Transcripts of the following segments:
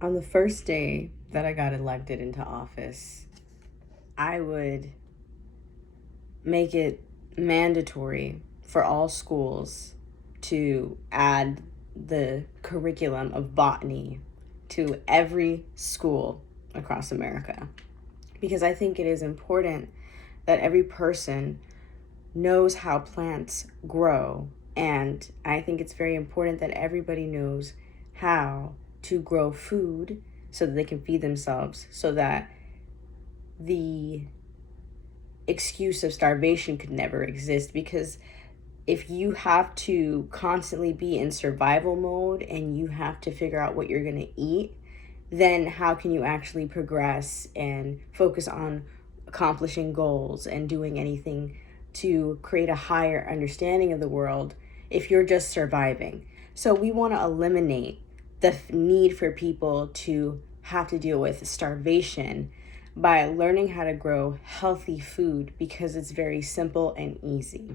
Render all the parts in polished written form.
On the first day that I got elected into office, I would make it mandatory for all schools to add the curriculum of botany to every school across America. Because I think it is important that every person knows how plants grow. And I think it's very important that everybody knows how to grow food so that they can feed themselves, so that the excuse of starvation could never exist. Because if you have to constantly be in survival mode and you have to figure out what you're going to eat, then how can you actually progress and focus on accomplishing goals and doing anything to create a higher understanding of the world if you're just surviving? So we want to eliminate the need for people to have to deal with starvation by learning how to grow healthy food, because it's very simple and easy.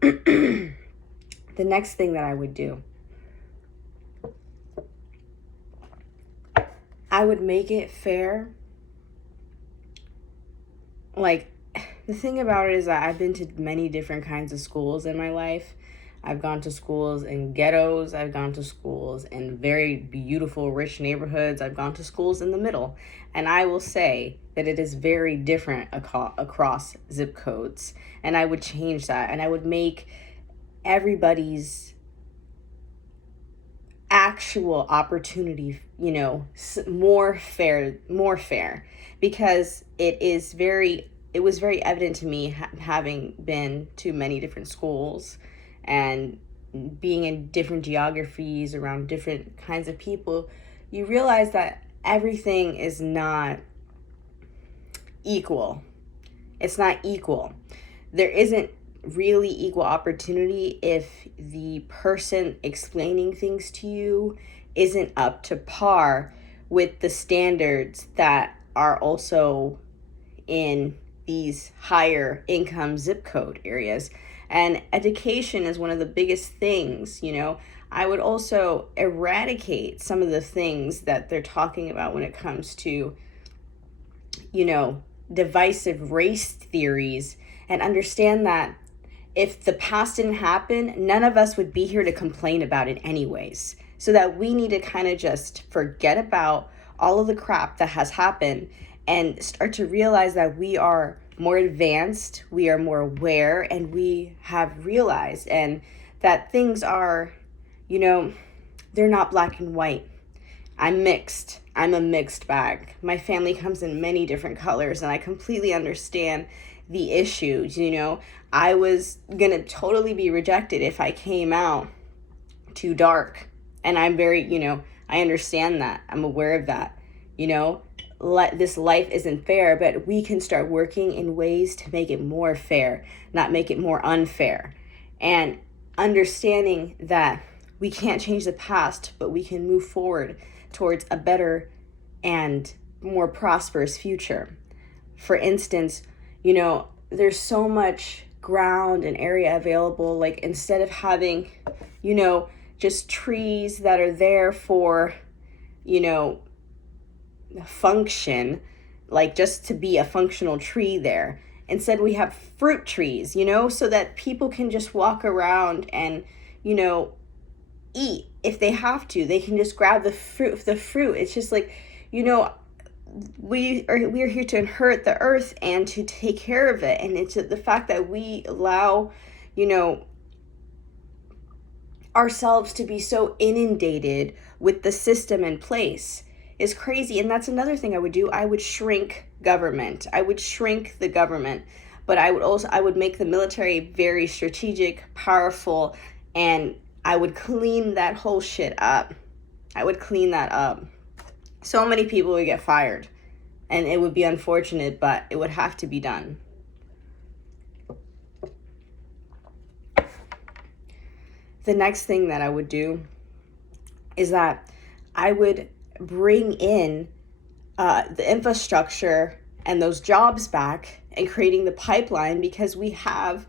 The next thing that I would do, I would make it fair. Like, the thing about it is that I've been to many different kinds of schools in my life. I've gone to schools in ghettos. I've gone to schools in very beautiful, rich neighborhoods. I've gone to schools in the middle. And I will say that it is very different across zip codes. And I would change that. And I would make everybody's actual opportunity, more fair, because it was very evident to me, having been to many different schools and being in different geographies around different kinds of people. You realize that everything is not equal. It's not equal. There isn't really equal opportunity if the person explaining things to you isn't up to par with the standards that are also in these higher income zip code areas. And education is one of the biggest things. I would also eradicate some of the things that they're talking about when it comes to, divisive race theories, and understand that if the past didn't happen, none of us would be here to complain about it anyways. So that we need to kind of just forget about all of the crap that has happened and start to realize that we are more advanced, we are more aware, and we have realized and that things are, they're not black and white. I'm mixed. I'm a mixed bag. My family comes in many different colors, and I completely understand the issues. I was gonna totally be rejected if I came out too dark. And I'm very, I understand that. I'm aware of that. This life isn't fair, but we can start working in ways to make it more fair, not make it more unfair. And understanding that we can't change the past, but we can move forward towards a better and more prosperous future. For instance, there's so much ground and area available. Like, instead of having, just trees that are there for, function, like just to be a functional tree there. Instead, we have fruit trees, so that people can just walk around and, eat if they have to. They can just grab the fruit. It's just like, we're here to inherit the earth and to take care of it. And it's the fact that we allow, ourselves to be so inundated with the system in place is crazy. And that's another thing I would do. I would shrink government. I would shrink the government. But I would make the military very strategic, powerful, and I would clean that whole shit up. I would clean that up. So many people would get fired, and it would be unfortunate, but it would have to be done. The next thing that I would do is that I would bring in the infrastructure and those jobs back and creating the pipeline, because we have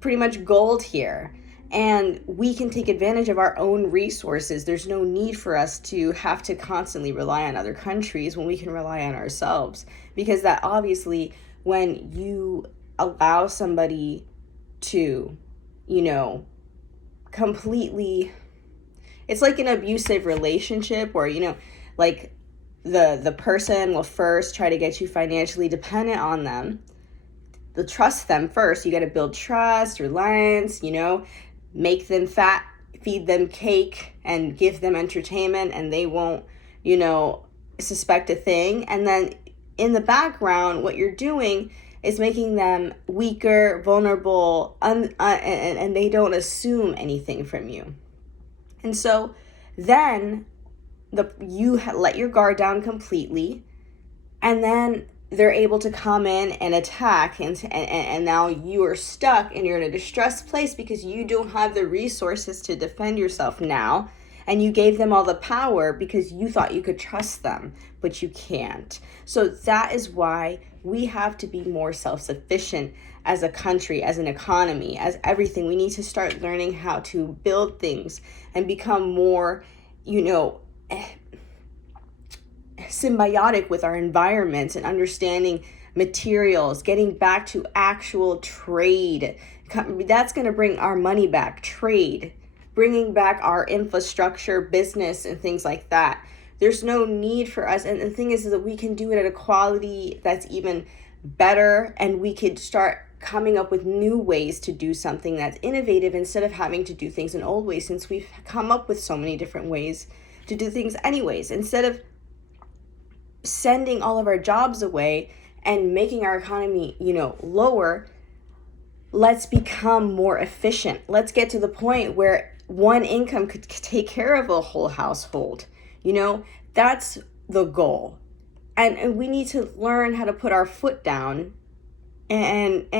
pretty much gold here. and we can take advantage of our own resources. There's no need for us to have to constantly rely on other countries when we can rely on ourselves. Because that obviously, when you allow somebody to, completely, it's like an abusive relationship where, like the person will first try to get you financially dependent on them. The trust them first. You got to build trust, reliance, make them fat, feed them cake, and give them entertainment, and they won't, suspect a thing. And then in the background, what you're doing is making them weaker, vulnerable, and they don't assume anything from you. And so then you let your guard down completely, and then they're able to come in and attack, and now you are stuck and you're in a distressed place because you don't have the resources to defend yourself now, and you gave them all the power because you thought you could trust them, but you can't. So that is why we have to be more self-sufficient as a country, as an economy, as everything. We need to start learning how to build things and become more, symbiotic with our environments and understanding materials, getting back to actual trade. That's going to bring our money back. Trade, bringing back our infrastructure, business, and things like that. There's no need for us. And the thing is that we can do it at a quality that's even better, and we could start coming up with new ways to do something that's innovative instead of having to do things in old ways, since we've come up with so many different ways to do things anyways. Instead of sending all of our jobs away and making our economy, lower, let's become more efficient. Let's get to the point where one income could take care of a whole household. That's the goal. And we need to learn how to put our foot down and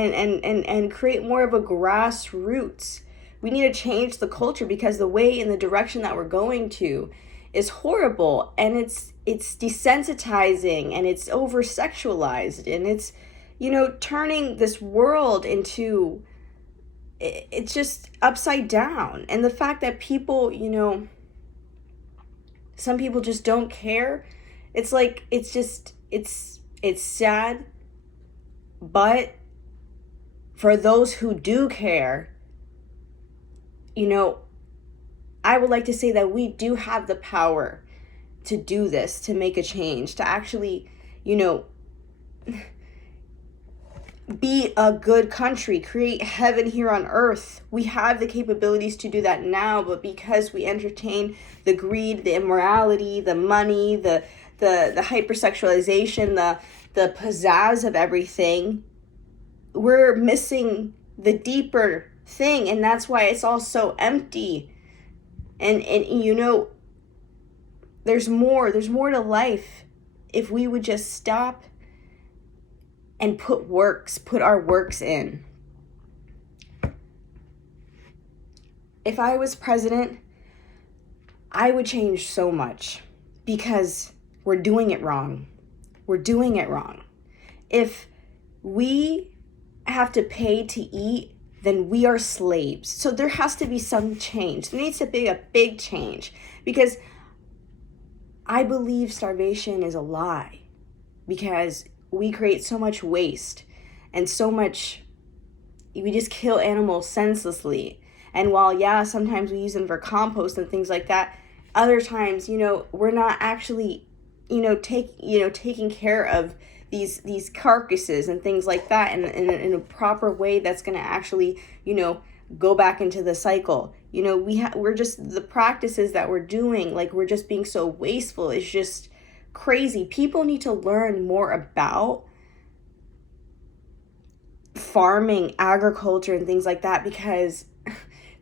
create more of a grassroots. We need to change the culture, because the way in the direction that we're going to is horrible, and it's desensitizing, and it's over sexualized, and it's turning this world into, it's just upside down. And the fact that people, some people just don't care, it's like, it's sad. But for those who do care, I would like to say that we do have the power to do this, to make a change, to actually, be a good country, create heaven here on earth. We have the capabilities to do that now, but because we entertain the greed, the immorality, the money, the hypersexualization, the pizzazz of everything, we're missing the deeper thing, and that's why it's all so empty. And there's more to life if we would just stop and put our works in. If I was president, I would change so much, because we're doing it wrong. We're doing it wrong. If we have to pay to eat, then we are slaves. So there has to be some change. There needs to be a big change, because I believe starvation is a lie, because we create so much waste and so much, we just kill animals senselessly. And while, sometimes we use them for compost and things like that, other times, we're not actually, taking care of these carcasses and things like that in a proper way that's going to actually, go back into the cycle. We're just, the practices that we're doing, like, we're just being so wasteful. It's just crazy. People need to learn more about farming, agriculture, and things like that, because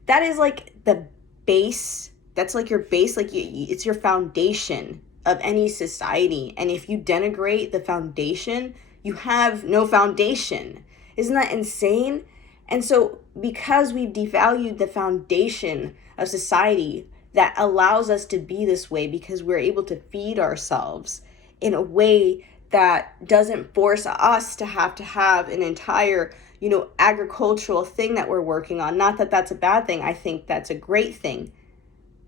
that is like the base. That's like your base, like it's your foundation of any society. And if you denigrate the foundation, you have no foundation. Isn't that insane? And so, because we've devalued the foundation of society that allows us to be this way, because we're able to feed ourselves in a way that doesn't force us to have an entire, agricultural thing that we're working on. Not that that's a bad thing. I think that's a great thing.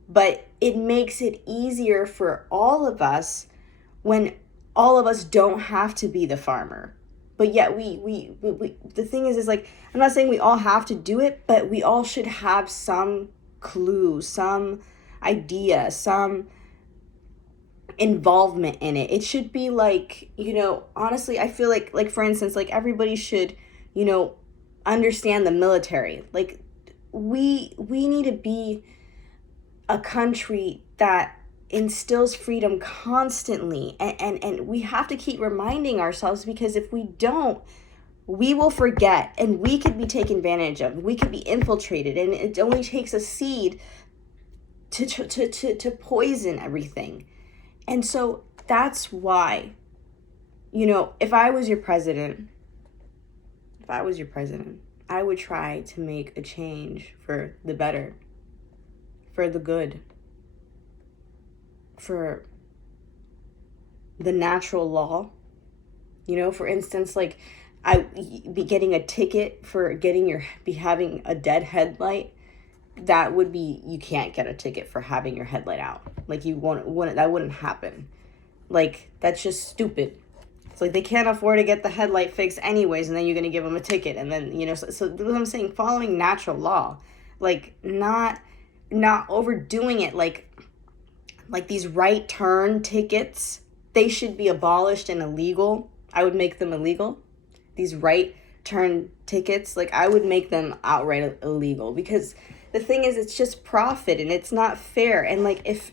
But it makes it easier for all of us when all of us don't have to be the farmer. But yet we the thing is like, I'm not saying we all have to do it, but we all should have some clue, some idea, some involvement in it. It should be like, honestly, I feel like for instance, like everybody should, understand the military. Like we need to be a country that instills freedom constantly, and we have to keep reminding ourselves, because if we don't, we will forget, and we could be taken advantage of, we could be infiltrated, and it only takes a seed to poison everything. And so that's why, if I was your president, I would try to make a change for the better, for the good, for the natural law. For instance, like I be getting a ticket for having a dead headlight. That would be, you can't get a ticket for having your headlight out. Like that wouldn't happen. Like, that's just stupid. It's like they can't afford to get the headlight fixed anyways, and then you're gonna give them a ticket, and then so what I'm saying, following natural law, like not overdoing it, like these right turn tickets, they should be abolished and illegal. I would make them illegal. These right turn tickets, like I would make them outright illegal, because the thing is, it's just profit and it's not fair. And like, if,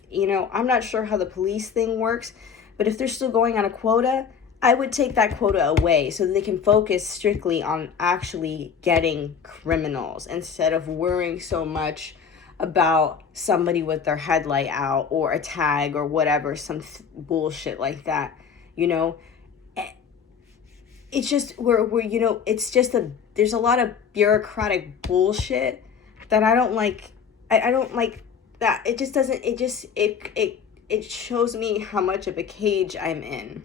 I'm not sure how the police thing works, but if they're still going on a quota, I would take that quota away so that they can focus strictly on actually getting criminals, instead of worrying so much about somebody with their headlight out or a tag or whatever, some bullshit like that. It's just it's just there's a lot of bureaucratic bullshit that I don't like. I don't like that. It just doesn't, it shows me how much of a cage I'm in.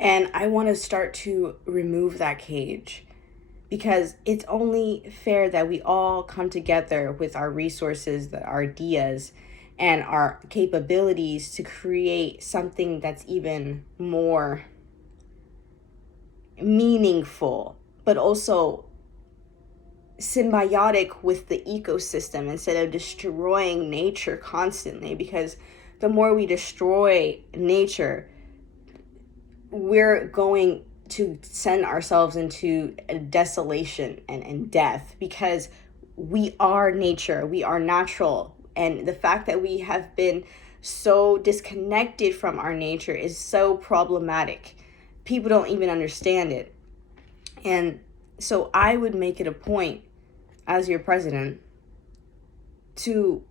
And I want to start to remove that cage, because it's only fair that we all come together with our resources, our ideas, and our capabilities to create something that's even more meaningful, but also symbiotic with the ecosystem, instead of destroying nature constantly. Because the more we destroy nature, we're going to send ourselves into desolation and death, because we are nature, we are natural. And the fact that we have been so disconnected from our nature is so problematic. People don't even understand it. And so I would make it a point, as your president, to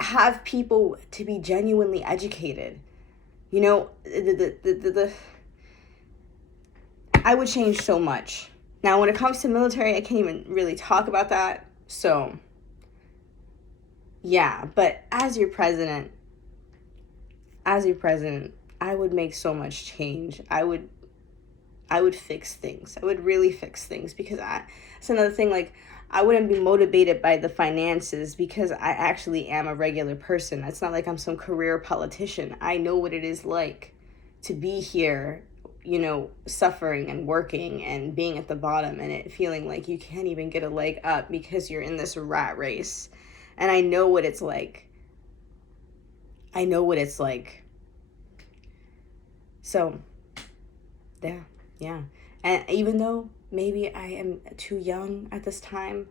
have people to be genuinely educated. I would change so much. Now, when it comes to military, I can't even really talk about that. So, yeah, but as your president, I would make so much change. I would fix things. I would really fix things, because it's another thing, like, I wouldn't be motivated by the finances, because I actually am a regular person. It's not like I'm some career politician. I know what it is like to be here, suffering and working and being at the bottom, and it feeling like you can't even get a leg up because you're in this rat race. And I know what it's like. So, yeah. And even though maybe I am too young at this time,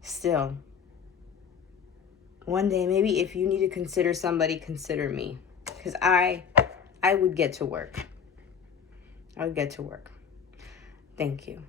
still, one day, maybe if you need to consider somebody, consider me. Because I would get to work. Thank you.